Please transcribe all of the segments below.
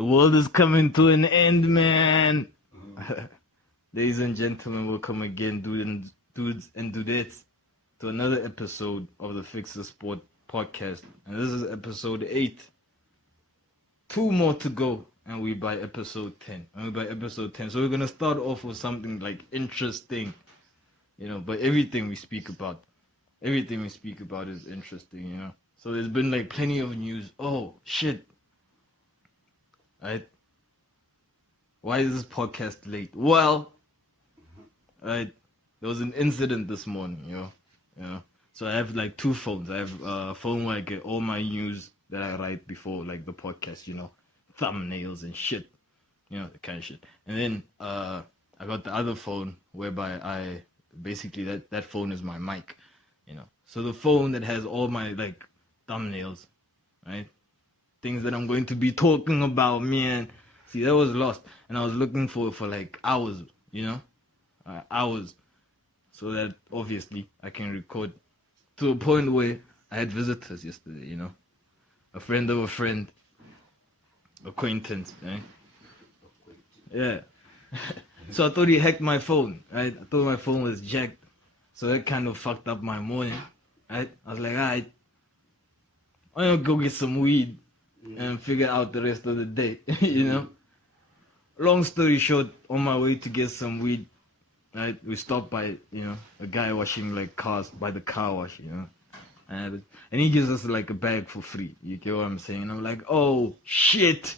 The world is coming to an end, man. Ladies and gentlemen, welcome again, dudes and dudettes, to another episode of the Fix the Sport podcast. And this is episode 8. 2 more to go, and we're by episode 10. So we're going to start off with something like interesting, but everything we speak about is interesting, So there's been like plenty of news. Oh, shit. Right? Why is this podcast late? Well, right, there was an incident this morning, So I have like 2 phones. I have a phone where I get all my news that I write before like the podcast, thumbnails and shit, the kind of shit. And then I got the other phone whereby I basically that phone is my mic, So the phone that has all my like thumbnails, right? Things that I'm going to be talking about, man. See, that was lost, and I was looking for like hours, hours, so that obviously I can record. To a point where I had visitors yesterday, a friend of a friend, acquaintance, right? Yeah. So I thought he hacked my phone, right? I thought my phone was jacked, so that kind of fucked up my morning, right? I was like, alright, I'm gonna go get some weed and figure out the rest of the day, Long story short, on my way to get some weed, right, we stopped by, a guy washing like cars by the car wash, and he gives us like a bag for free. You get what I'm saying? And I'm like, oh shit,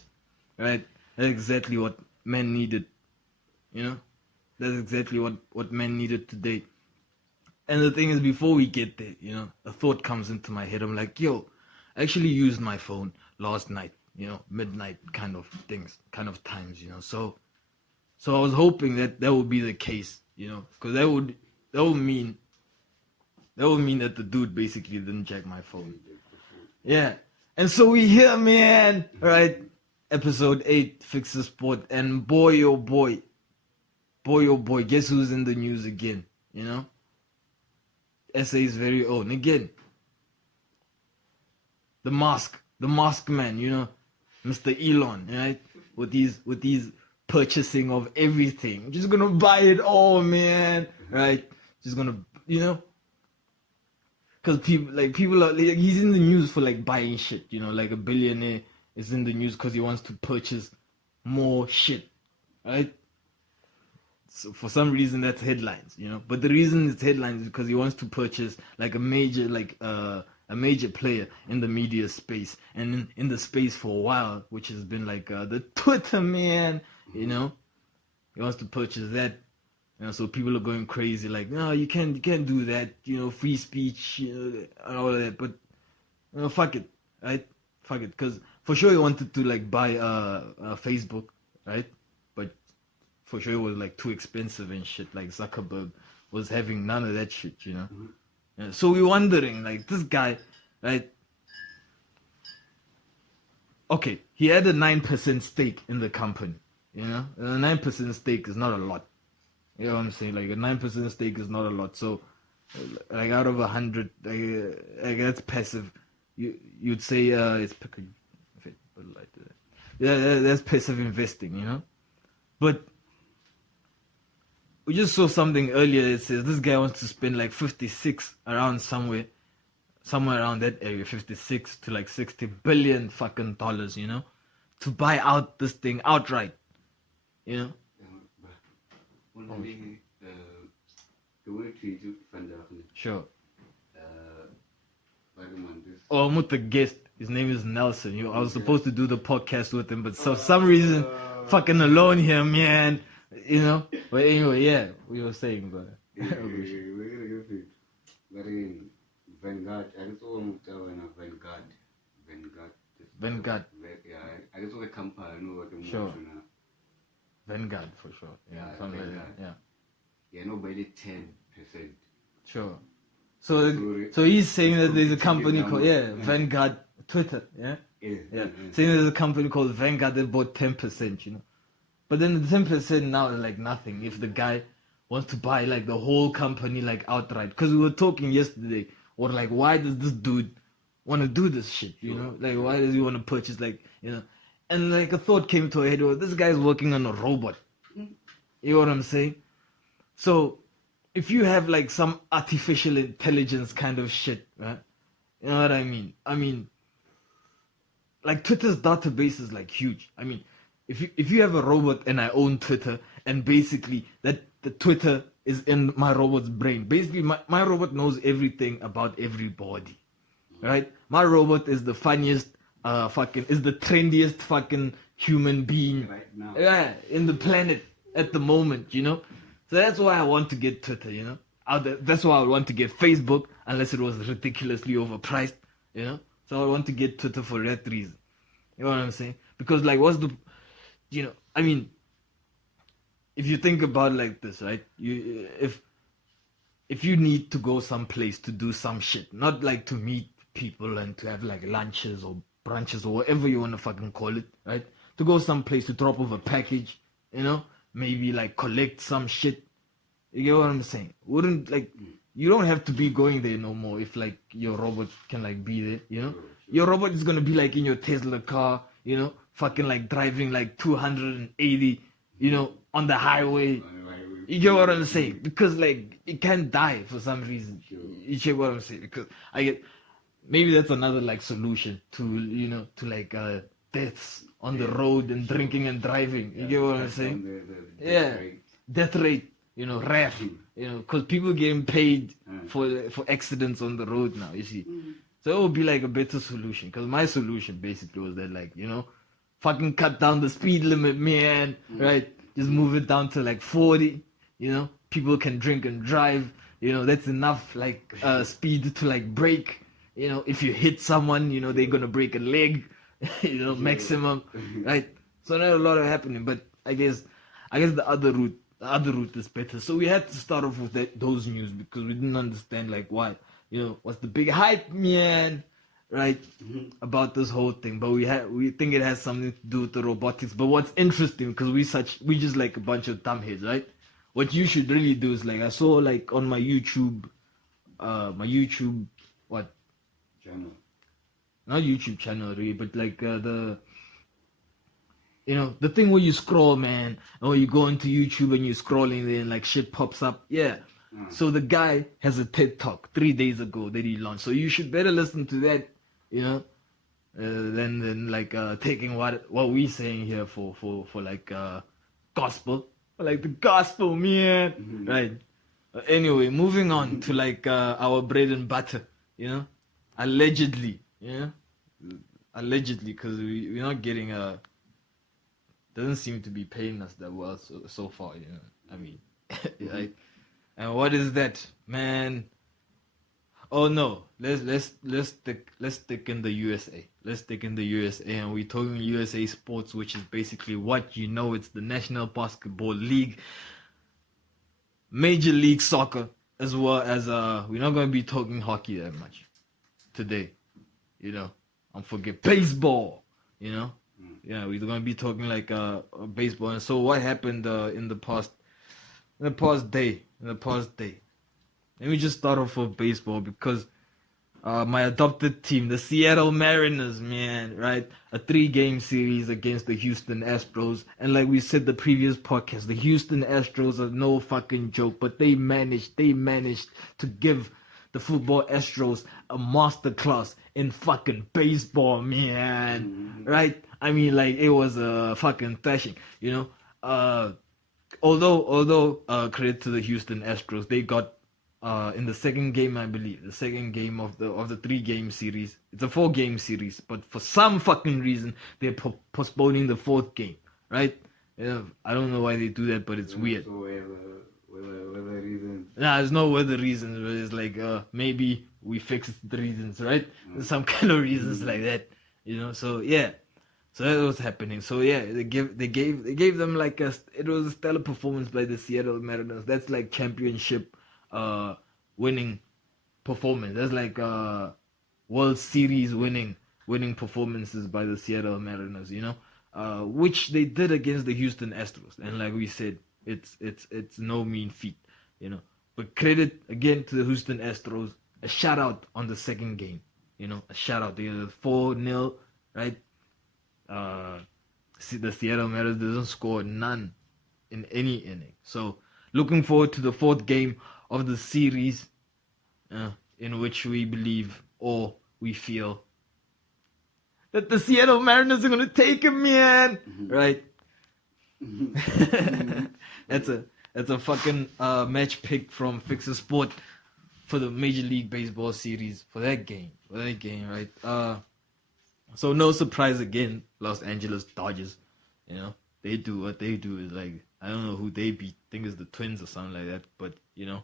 right? That's exactly what men needed, That's exactly what men needed today. And the thing is, before we get there, a thought comes into my head. I'm like, yo, I actually used my phone last night, midnight kind of times, So I was hoping that would be the case, because that would mean that the dude basically didn't check my phone. Yeah. And so we here, man. All right. Episode 8, Fix the Sport. And boy, oh boy, guess who's in the news again, SA's very own. Again, the mask man, Mr. Elon, right? With these purchasing of everything. Just gonna buy it all, man. Right? Just gonna, because people are like, he's in the news for like buying shit, like a billionaire is in the news because he wants to purchase more shit, right? So for some reason that's headlines, but the reason it's headlines is because he wants to purchase like a major player in the media space and in the space for a while, which has been like the Twitter, man, he wants to purchase that, so people are going crazy like, no, you can't do that, free speech, and all of that. But fuck it, right? Fuck it, because for sure he wanted to like buy Facebook, right? But for sure it was like too expensive and shit. Like Zuckerberg was having none of that shit, Yeah, so we're wondering, like, this guy, right? Okay, he had a 9% stake in the company, A 9% stake is not a lot. You know what I'm saying? Like, a 9% stake is not a lot. So, like, out of 100, like that's passive. You'd say it's yeah, that's passive investing, But we just saw something earlier that says this guy wants to spend like 56 around somewhere around that area, 56 to like 60 billion fucking dollars, to buy out this thing outright, Sure. Oh, I'm with the guest. His name is Nelson. I was supposed to do the podcast with him, but for some reason, fucking alone here, man. But anyway, yeah, we were saying, but Vanguard. Yeah, I guess what a company. Sure. Vanguard for sure. Yeah, something like that. Yeah. Yeah, nobody 10%. Sure. So he's saying that there's a company called Vanguard Twitter. Yeah. Saying there's a company called Vanguard that bought 10%. But then the 10% now is like nothing if the guy wants to buy like the whole company like outright. Because we were talking yesterday, or like, why does this dude want to do this shit? Like, why does he want to purchase like, And like a thought came to her head, well, this guy's working on a robot. You know what I'm saying? So if you have like some artificial intelligence kind of shit, right? You know what I mean? I mean, like Twitter's database is like huge. I mean, if you have a robot and I own Twitter, and basically that the Twitter is in my robot's brain. Basically, my robot knows everything about everybody, right? My robot is the funniest, is the trendiest fucking human being, Right now. yeah, in the planet at the moment, you know. So that's why I want to get Twitter, you know. That's why I want to get Facebook, unless it was ridiculously overpriced, you know. So I want to get Twitter for that reason. You know what I'm saying? Because like, what's the, you know, I mean, if you think about it like this, right? If you need to go someplace to do some shit, not like to meet people and to have like lunches or brunches or whatever you want to fucking call it, right? To go someplace to drop off a package, you know, maybe like collect some shit. You get what I'm saying? Wouldn't like, you don't have to be going there no more if like your robot can like be there, you know? Your robot is gonna be like in your Tesla car, you know, fucking like driving like 280, you know, on the highway. You get what I'm saying? Because like it can't die for some reason. You get what I'm saying? Because I get, maybe that's another like solution to, you know, to like deaths on the road and drinking and driving. You get what I'm saying? Yeah, death rate. You know, RAF. You know, because people getting paid for accidents on the road now. You see, so it would be like a better solution. Because my solution basically was that, like, you know, fucking cut down the speed limit, man. Right? Just move it down to like 40. You know, people can drink and drive. You know, that's enough like speed to like brake. You know, if you hit someone, you know, they're gonna break a leg. You know, maximum, right? So not a lot of happening. But I guess the other route is better. So we had to start off with those news because we didn't understand like why, you know, what's the big hype, man, right? About this whole thing. But we think it has something to do with the robotics. But what's interesting, because we just like a bunch of dumbheads, right? What you should really do is like, I saw like on my YouTube what? Channel. Not YouTube channel really, but like you know, the thing where you scroll, man, or you go into YouTube and you're scrolling there and like shit pops up. Yeah. So the guy has a TED Talk 3 days ago that he launched. So you should better listen to that, you know, than like taking what we saying here for like gospel. Like the gospel, man. Right. Anyway, moving on to like our bread and butter, you know, allegedly, you know, because we're not getting doesn't seem to be paying us that well so far, you know. I mean, like, and what is that, man? Oh no, let's stick in the USA. Let's stick in the USA, and we're talking USA sports, which is basically what you know. It's the National Basketball League, Major League Soccer, as well as we're not going to be talking hockey that much today, you know. And forget baseball, you know. Yeah, we're gonna be talking like baseball. And so what happened in the past day? Let me just start off with baseball because my adopted team, the Seattle Mariners, man, right? A 3-game series against the Houston Astros. And like we said the previous podcast, the Houston Astros are no fucking joke, but they managed to give the football Astros a masterclass in fucking baseball, man. Right? I mean, like, it was a fucking thrashing, you know. Although credit to the Houston Astros, they got in the second game, I believe, the second game of the 3-game series. It's a 4-game series, but for some fucking reason they're postponing the 4th game, right? Yeah, I don't know why they do that, but it's weird. So weather reasons. Nah, there's no weather reasons. But it's like maybe we fixed the reasons, right? There's some kind of reasons like that, you know. So yeah, so that was happening. So yeah, they gave them like it was a stellar performance by the Seattle Mariners. That's like championship winning performance. That's like World Series winning performances by the Seattle Mariners, you know, which they did against the Houston Astros. And like we said, it's no mean feat, you know. But credit again to the Houston Astros. A shout out on the second game, you know, a shout out. They were 4-0, right? the Seattle Mariners doesn't score none in any inning. So looking forward to the fourth game of the series, in which we believe or we feel that the Seattle Mariners are gonna take him, man. Right? That's a fucking match pick from Fixer Sport for the Major League Baseball series for that game, right? So no surprise again, Los Angeles Dodgers. You know, they do what they do. Is like, I don't know who they beat. I think it's the Twins or something like that. But you know,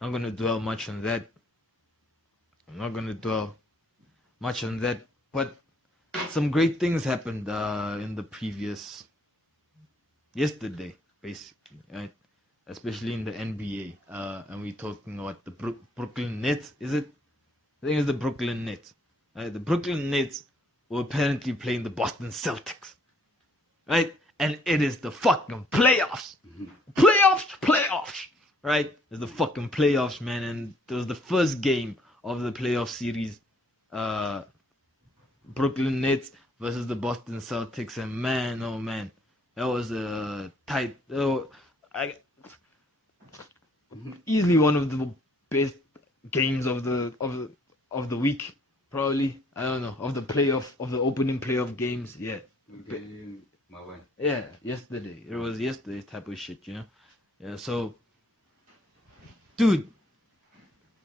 I'm not gonna dwell much on that. But some great things happened in the previous yesterday, basically, right? Especially in the NBA. And we're talking about the Brooklyn Nets, is it? I think it's the Brooklyn Nets. Right? The Brooklyn Nets were apparently playing the Boston Celtics, right? And it is the fucking playoffs. Playoffs, right? It's the fucking playoffs, man. And it was the first game of the playoff series. Brooklyn Nets versus the Boston Celtics. And man, oh man, that was a tight... easily one of the best games of the week, probably. I don't know, of the opening playoff games. Yeah. Yeah, yesterday. It was yesterday's type of shit, you know. Yeah. So, dude,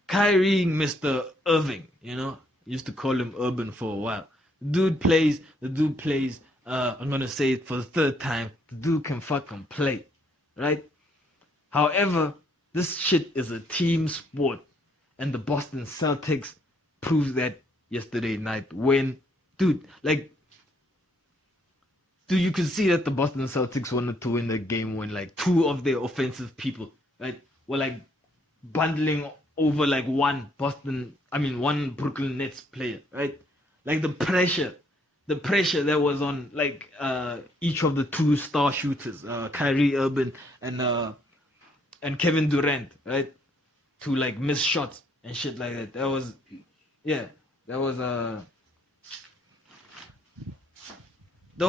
Kyrie, Mr. Irving, you know, used to call him Urban for a while. The dude plays. I'm gonna say it for the third time. The dude can fucking play, right? However, this shit is a team sport, and the Boston Celtics proved that yesterday night when, dude, you could see that the Boston Celtics wanted to win the game when like two of their offensive people, right, were like bundling over like one Brooklyn Nets player, right? Like the pressure that was on like each of the two star shooters, Kyrie, Irving, and Kevin Durant, right? To like miss shots and shit like that. That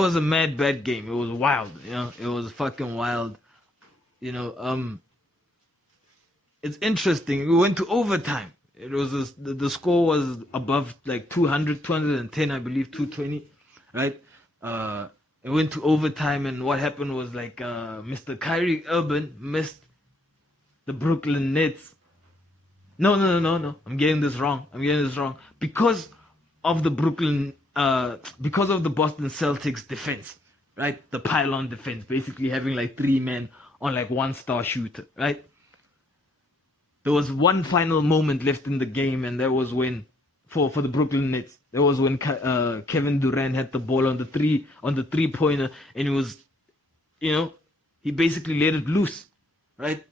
was a mad bad game. It was wild, you know. It was fucking wild, you know. It's interesting. We went to overtime. It was the score was above like 200, 210, I believe, 220, right? It went to overtime, and what happened was like Mr. Kyrie Irving missed the Brooklyn Nets. No. I'm getting this wrong. Because of the Boston Celtics defense, right? The pylon defense, basically having like three men on like one star shooter, right? There was one final moment left in the game, and that was when, for the Brooklyn Nets, that was when Kevin Durant had the ball on the three pointer, and it was, you know, he basically let it loose, right?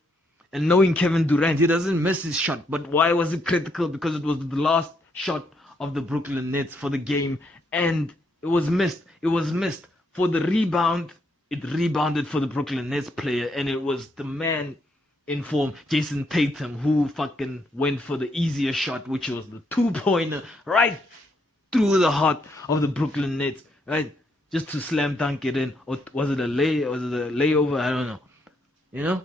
And knowing Kevin Durant, he doesn't miss his shot. But why was it critical? Because it was the last shot of the Brooklyn Nets for the game, and it was missed. For the rebound, it rebounded for the Brooklyn Nets player, and it was the man in form, Jayson Tatum, who fucking went for the easier shot, which was the 2-pointer right through the heart of the Brooklyn Nets, right? Just to slam dunk it in. Or was it a layover? I don't know. You know?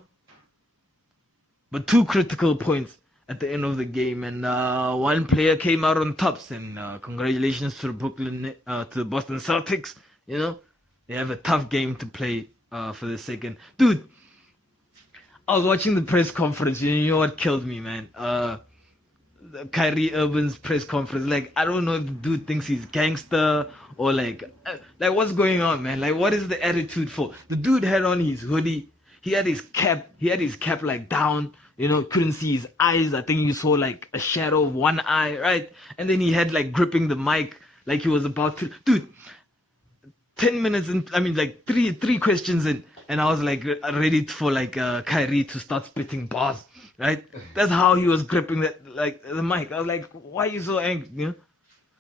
But two critical points at the end of the game, and one player came out on tops. And congratulations to the Boston Celtics. You know, they have a tough game to play for the second. Dude, I was watching the press conference. You know what killed me, man? Kyrie Irving's press conference. Like, I don't know if the dude thinks he's gangster or like what's going on, man? Like, what is the attitude for? The dude had on his hoodie. He had his cap like down, you know, couldn't see his eyes. I think you saw like a shadow of one eye, right? And then he had like gripping the mic like he was about to. Dude, 10 minutes in, I mean like three questions in, and I was like ready for like Kyrie to start spitting bars, right? That's how he was gripping the mic. I was like, why are you so angry, you know?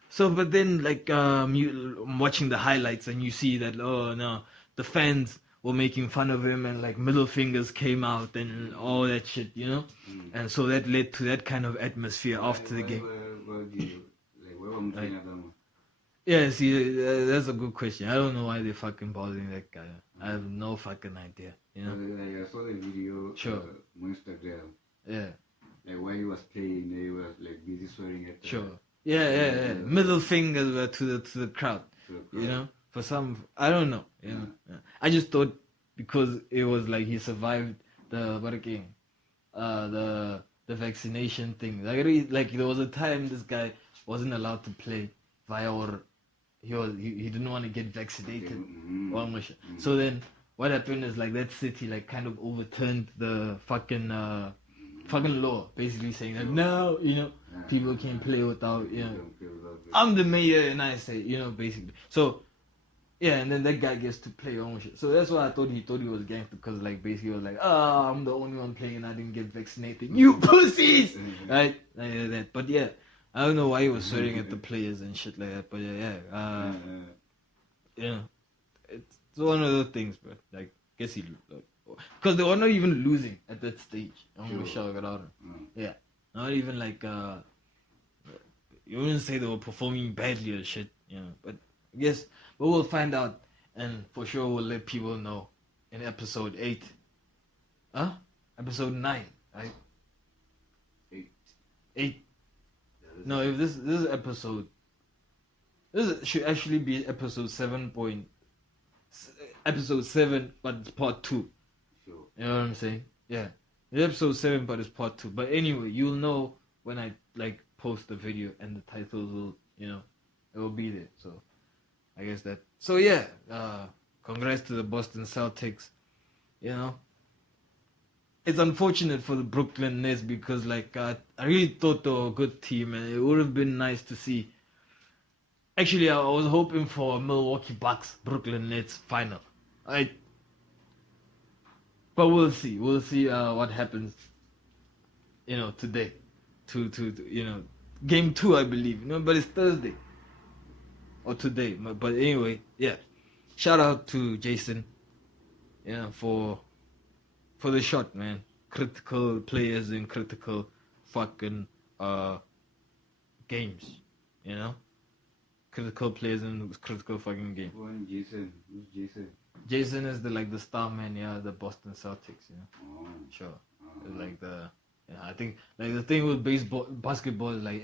So, but then like I'm watching the highlights, and you see that, oh no, the fans were making fun of him, and like middle fingers came out and all that shit, you know? And so that led to that kind of atmosphere after the game. Yeah, see, that's a good question. I don't know why they're fucking bothering that guy. I have no fucking idea. You know? Like, I saw the video Sure. on Instagram. Yeah. Like while he was playing, he was like busy swearing at the Sure. Yeah. Middle fingers were to the crowd. to the You crowd. know, for some, I don't know. You know, yeah. I just thought because it was like he survived the the vaccination thing. Like there was a time this guy wasn't allowed to play via or he didn't want to get vaccinated. So then what happened is like that city like kind of overturned the fucking law, basically saying that now people can play without I'm the mayor and I say basically. So yeah, and then that guy gets to play on shit. So that's why I thought he was gangster because like basically he was like, I'm the only one playing and I didn't get vaccinated. You pussies, right? Like that. But yeah, I don't know why he was swearing at the players and shit like that. But it's one of those things, bro. Like, guess he because they were not even losing at that stage. Yeah, not even like you wouldn't say they were performing badly or shit, but I guess. But we'll find out, and for sure we'll let people know in episode 8. Episode 9, right? 8. No, if this is episode, should actually be episode 7. Episode 7, but it's part 2. Sure. You know what I'm saying? Yeah, it's episode 7, but it's part 2. But anyway, you'll know when I like post the video, and the titles will, it will be there. So. I guess that. So yeah, congrats to the Boston Celtics. It's unfortunate for the Brooklyn Nets because like I really thought they were a good team and it would have been nice to see. Actually, I was hoping for a Milwaukee Bucks Brooklyn Nets final. But we'll see. We'll see what happens. Today, to game 2, I believe. But it's Thursday. Or today, but anyway, yeah. Shout out to Jayson, for the shot, man. Critical players in critical fucking games, Critical players in critical fucking games. Jayson. Who's Jayson? Jayson is the star man, the Boston Celtics, Oh. Sure. It's like I think like the thing with basketball is like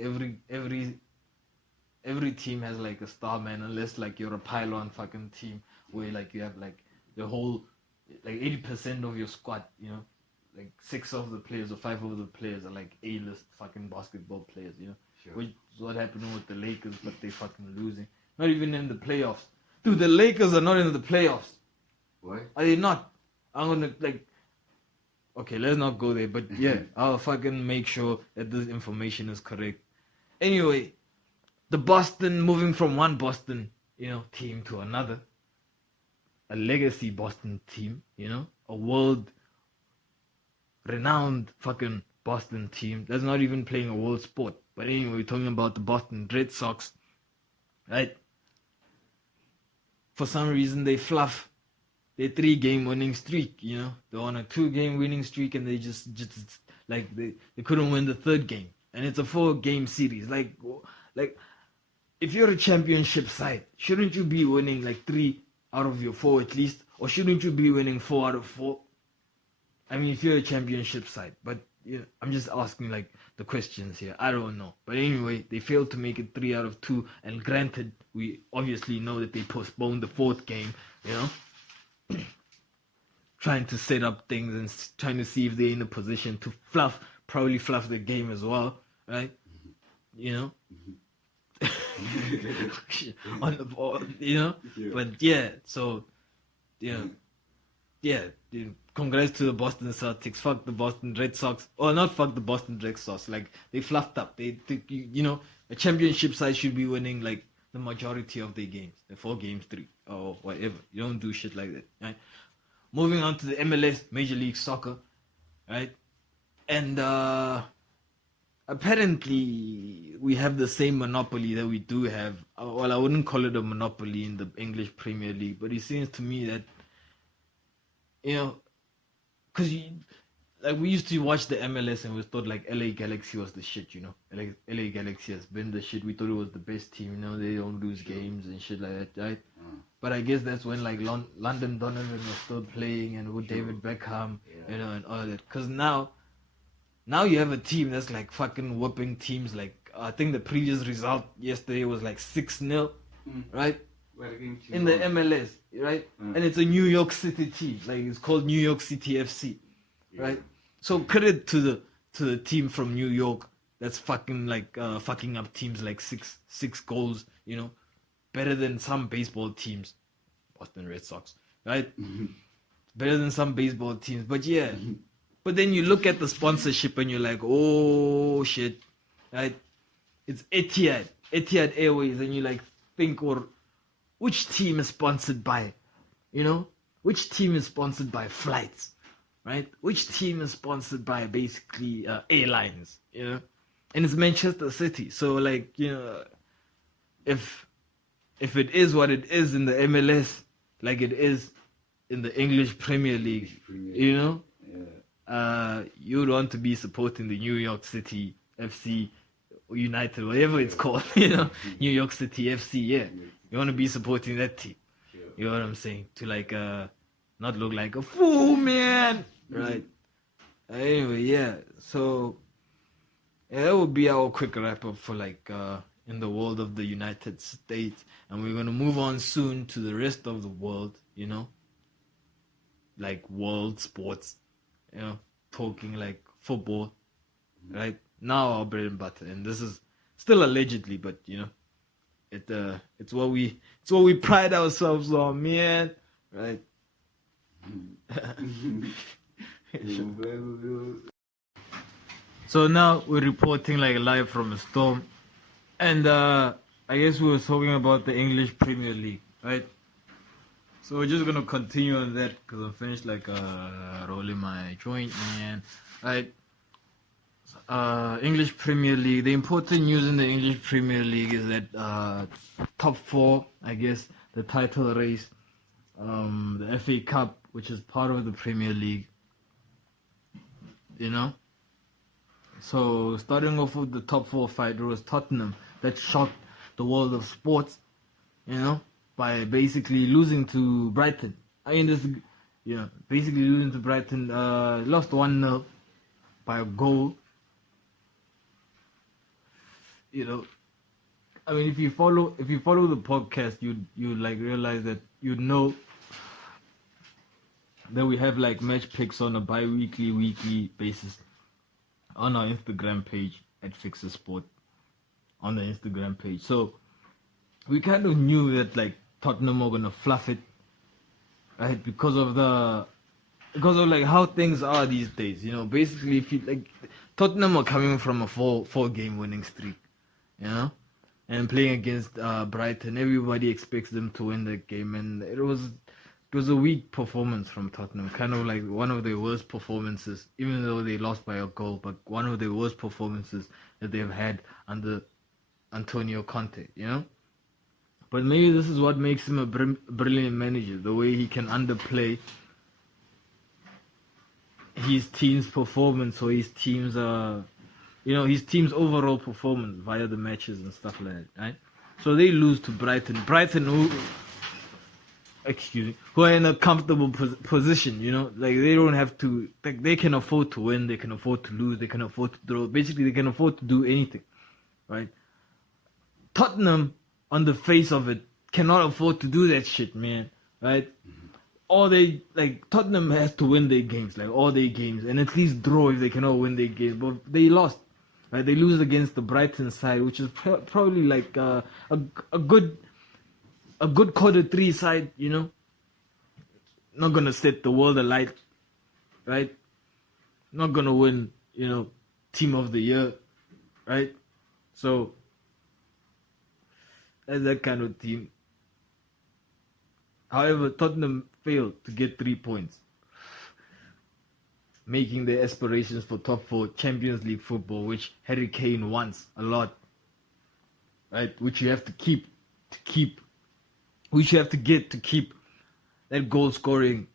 every team has like a star man unless like you're a pylon fucking team where like you have like the whole like 80% of your squad, like 6 of the players or 5 of the players are like A-list fucking basketball players, Sure. Which is what happened with the Lakers, but they fucking losing. Not even in the playoffs. Dude, the Lakers are not in the playoffs. What? Are they not? I'm gonna okay, let's not go there, but yeah, I'll fucking make sure that this information is correct. Anyway, the Boston, moving from one Boston, team to another. A legacy Boston team, a world-renowned fucking Boston team that's not even playing a world sport. But anyway, we're talking about the Boston Red Sox, right? For some reason, they fluff their 3-game winning streak, They're on a 2-game winning streak and they just like, they couldn't win the 3rd game. And it's a 4-game series. Like, if you're a championship side, shouldn't you be winning like 3 out of your 4 at least? Or shouldn't you be winning 4 out of 4? I mean, if you're a championship side. But I'm just asking like the questions here. I don't know. But anyway, they failed to make it 3 out of 2. And granted, we obviously know that they postponed the 4th game, trying to set up things and trying to see if they're in a position to probably fluff the game as well, right? On the ball, Yeah. But yeah, so congrats to the Boston Celtics. Fuck the Boston Red Sox. Or not fuck the Boston Red Sox. Like they fluffed up. They a championship side should be winning like the majority of their games. The 4 games, 3 or whatever. You don't do shit like that, right? Moving on to the MLS, Major League Soccer, right? And apparently we have the same monopoly that we do have. Well, I wouldn't call it a monopoly in the English Premier League, but it seems to me that, because like we used to watch the MLS and we thought like LA Galaxy was the shit, you know. LA Galaxy has been the shit. We thought it was the best team, you know. They don't lose games and shit like that, right? But I guess that's when like London Donovan was still playing and with David Beckham, you know, and all that. Cause now you have a team that's like fucking whooping teams. Like I think the previous result yesterday was like 6-0, right? In the MLS, right? And it's a New York City team. Like it's called New York City FC, right? So credit to the team from New York that's fucking like fucking up teams like six goals, you know, better than some baseball teams, Boston Red Sox, right? Better than some baseball teams, but yeah. But then you look at the sponsorship and you're like, oh shit, right? It's Etihad Airways, and you like think, or which team is sponsored by, you know, which team is sponsored by flights, right? Which team is sponsored by basically airlines, you know? And it's Manchester City. So like, you know, if it is what it is in the MLS, like it is in the English Premier League, you know, you'd want to be supporting the New York City FC United, whatever it's called, you know, New York City FC, yeah. You want to be supporting that team. You know what I'm saying? To like not look like a fool, man. Right. Anyway, yeah. So that would be our quick wrap up for like in the world of the United States, and we're gonna move on soon to the rest of the world. You know, like world sports. You know, talking like football. Right now, our bread and butter, and this is still allegedly, but you know. It's what we pride ourselves on, man. Right? So now we're reporting like live from a storm, and I guess we were talking about the English Premier League, right? So we're just gonna continue on that because I'm finished like rolling my joint, man. Right? English Premier League. The important news in the English Premier League is that top four, I guess, the title race, the FA Cup, which is part of the Premier League, you know. So starting off with the top four fight, there was Tottenham that shocked the world of sports, you know, by basically losing to Brighton. I mean, this, you know, basically losing to Brighton, lost 1-0 by a goal. You know, I mean, if you follow the podcast, you like realize that you know that we have like match picks on a weekly basis on our Instagram page at Fixer Sport on the Instagram page. So we kind of knew that like Tottenham were gonna fluff it, right? Because of like how things are these days. You know, basically, if you like, Tottenham are coming from a four game winning streak. You know, and playing against Brighton, everybody expects them to win that game, and it was a weak performance from Tottenham, kind of like one of their worst performances, even though they lost by a goal, but one of their worst performances that they've had under Antonio Conte, you know. But maybe this is what makes him a brilliant manager, the way he can underplay his team's performance or his team's his team's overall performance via the matches and stuff like that, right? So they lose to Brighton. Brighton, who are in a comfortable position, you know, like they don't have to, like they can afford to win, they can afford to lose, they can afford to draw. Basically, they can afford to do anything, right? Tottenham, on the face of it, cannot afford to do that shit, man, right? Tottenham has to win their games, like all their games, and at least draw if they cannot win their games. But they lost. Right, they lose against the Brighton side, which is probably like a good quarter three side, you know. Not gonna set the world alight, right? Not gonna win, you know, team of the year, right? So that's that kind of team. However, Tottenham failed to get 3 points, making their aspirations for top four Champions League football, which Harry Kane wants a lot, right? Which you have to keep, which you have to get to keep that goal scoring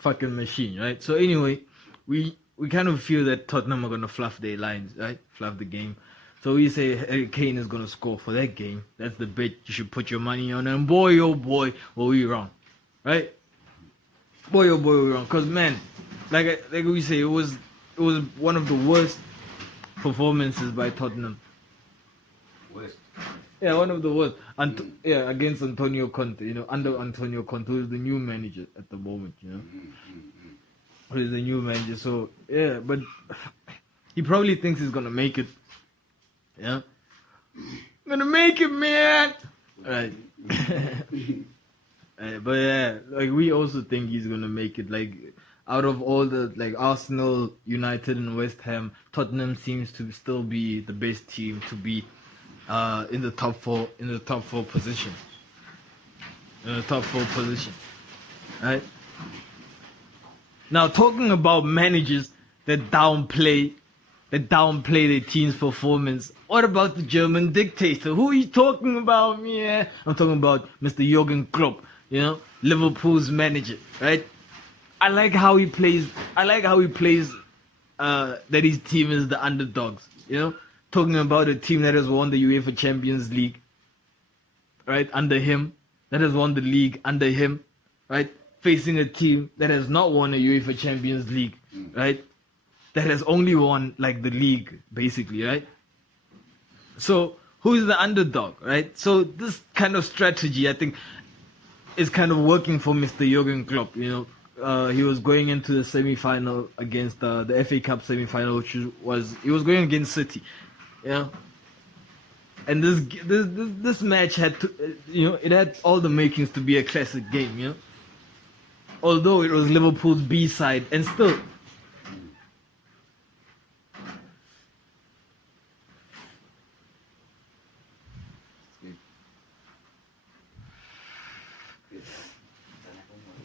fucking machine, right? So anyway, we kind of feel that Tottenham are gonna fluff their lines, right? Fluff the game. So we say Harry Kane is gonna score for that game. That's the bet you should put your money on. And boy, oh boy, were we wrong, right? Boy, oh boy, were we wrong. Cause man, like we say, it was one of the worst performances by Tottenham. Worst. Yeah, one of the worst. Against Antonio Conte. Under Antonio Conte, who is the new manager at the moment. Who is the new manager? So yeah, but he probably thinks he's gonna make it. Yeah, I'm gonna make it, man. Right. But yeah, like we also think he's gonna make it. Like out of all the Arsenal, United, and West Ham, Tottenham seems to still be the best team to be in the top four position. In the top four position, right? Now talking about managers that downplay their team's performance. What about the German dictator? Who are you talking about, man? I'm talking about Mr. Jurgen Klopp, Liverpool's manager, right? I like how he plays that his team is the underdogs, Talking about a team that has won the UEFA Champions League, right? Under him. That has won the league under him, right? Facing a team that has not won a UEFA Champions League, right? That has only won the league, basically, right? So who's the underdog, right? So this kind of strategy, I think, is kind of working for Mr. Jurgen Klopp. He was going into the semi-final against the FA Cup semi-final, he was going against City, And this match had it had all the makings to be a classic game, Although it was Liverpool's B side, and still.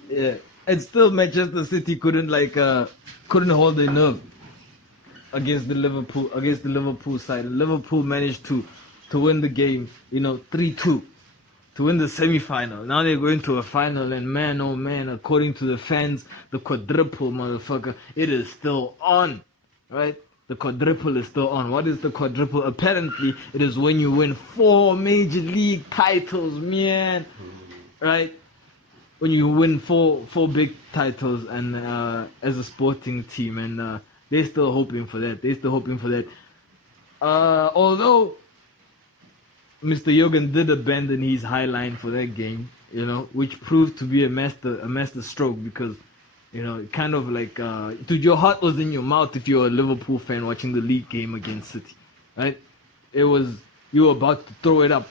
Yeah, and still Manchester City couldn't hold their nerve against the Liverpool side. And Liverpool managed to win the game, 3-2, to win the semi-final. Now they're going to a final, and man, oh man, according to the fans, the quadruple, motherfucker, it is still on, right? The quadruple is still on. What is the quadruple? Apparently, it is when you win 4 major league titles, man, right? When you win four big titles and as a sporting team, and they're still hoping for that. Although Mr. Jurgen did abandon his high line for that game, which proved to be a master stroke, because it kind of dude, your heart was in your mouth if you're a Liverpool fan watching the league game against City, right? You were about to throw it up,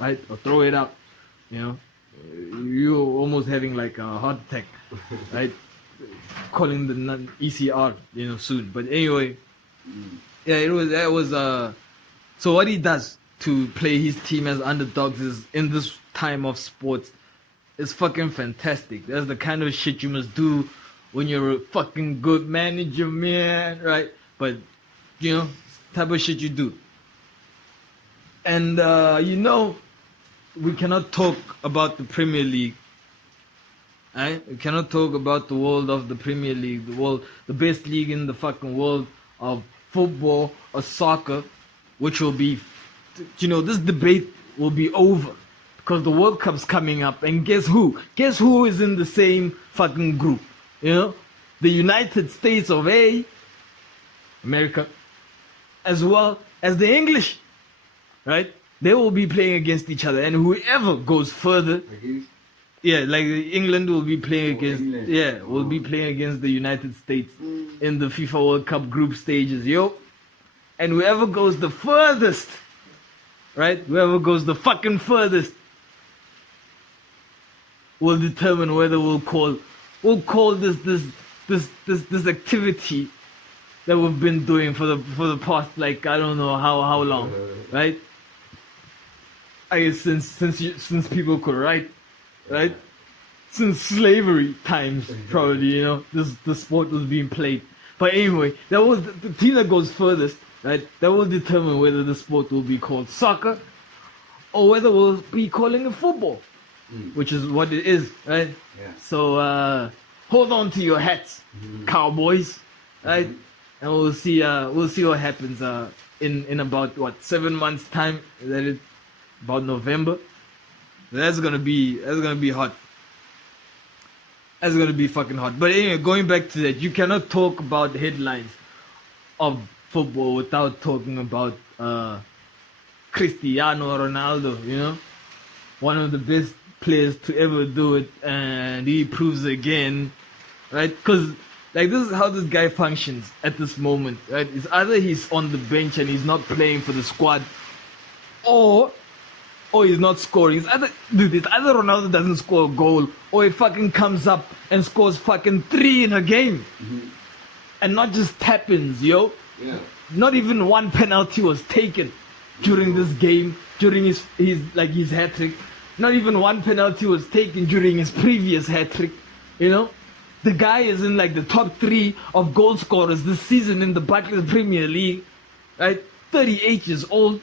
right, or throw it out, You were almost having a heart attack, right? Calling the ECR, soon. But anyway, yeah, it was. So what he does to play his team as underdogs is, in this time of sports, is fucking fantastic. That's the kind of shit you must do when you're a fucking good manager, man, right? But type of shit you do. And we cannot talk about the Premier League. Right? We cannot talk about the world of the Premier League, the best league in the fucking world of football or soccer, which will be, this debate will be over because the World Cup's coming up, and guess who? Guess who is in the same fucking group? The United States of America, as well as the English, right? They will be playing against each other, and whoever goes further, England will be playing be playing against the United States in the FIFA World Cup group stages, and whoever goes the furthest, right? Whoever goes the fucking furthest will determine whether we'll call this activity that we've been doing for the past I don't know how long, right? I guess since people could write, right? Since slavery times, probably, the sport was being played. But anyway, that was the team that goes furthest, right? That will determine whether the sport will be called soccer or whether we'll be calling it football, which is what it is, right? Yeah. So hold on to your hats, cowboys. right? And we'll see what happens in about 7 months time. Is that it? About November. That's gonna be hot. That's gonna be fucking hot. But anyway, going back to that, you cannot talk about headlines of football without talking about Cristiano Ronaldo, you know, one of the best players to ever do it, and he proves again, right? Because like this is how this guy functions at this moment, right? It's either he's on the bench and he's not playing for the squad, or he's not scoring. It's either Ronaldo doesn't score a goal, or he fucking comes up and scores fucking 3 in a game, and not just tap-ins, yo. Yeah. Not even one penalty was taken during this game, during his hat-trick. Not even one penalty was taken during his previous hat-trick, you know. The guy is in like the top 3 of goal scorers this season in the Barclays Premier League, right? 38 years old,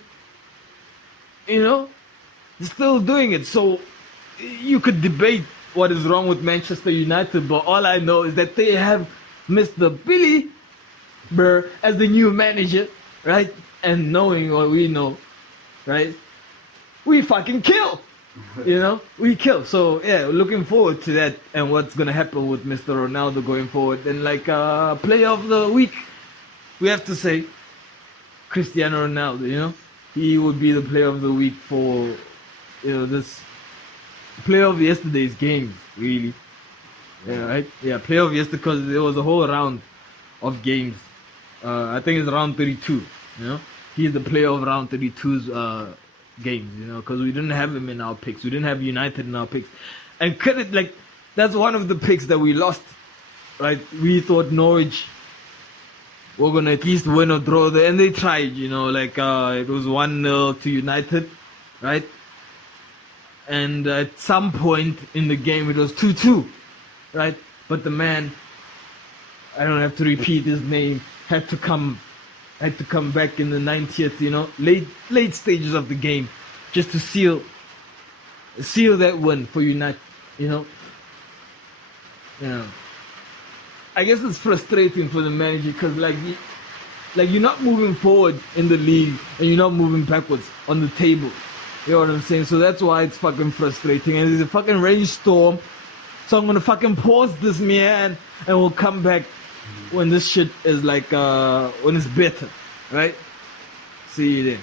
you know, still doing it. So you could debate what is wrong with Manchester United, but all I know is that they have Mr. Billy Burr as the new manager, right? And knowing what we know, right? We fucking kill. You know, we kill. So yeah, looking forward to that and what's gonna happen with Mr. Ronaldo going forward. And like player of the week, we have to say Cristiano Ronaldo. You know, he would be the player of the week for this player of yesterday's games, really. Yeah, right. Yeah, player of yesterday because there was a whole round of games. I think it's round 32. You know, he's the player of round 32's games, you know, because we didn't have him in our picks. We didn't have United in our picks. And credit, like, that's one of the picks that we lost, right? We thought Norwich were going to at least win or draw there, and they tried, you know, like, it was 1-0 to United, right? And at some point in the game, it was 2-2, right? But the man, I don't have to repeat his name, had to come back in the 90th, you know, late stages of the game, just to seal that win for United, you know. Yeah. I guess it's frustrating for the manager because like you're not moving forward in the league and you're not moving backwards on the table. You know what I'm saying? So that's why it's fucking frustrating. And there's a fucking rainstorm, so I'm gonna fucking pause this, man, and we'll come back when this shit is like when it's better, right? See you then.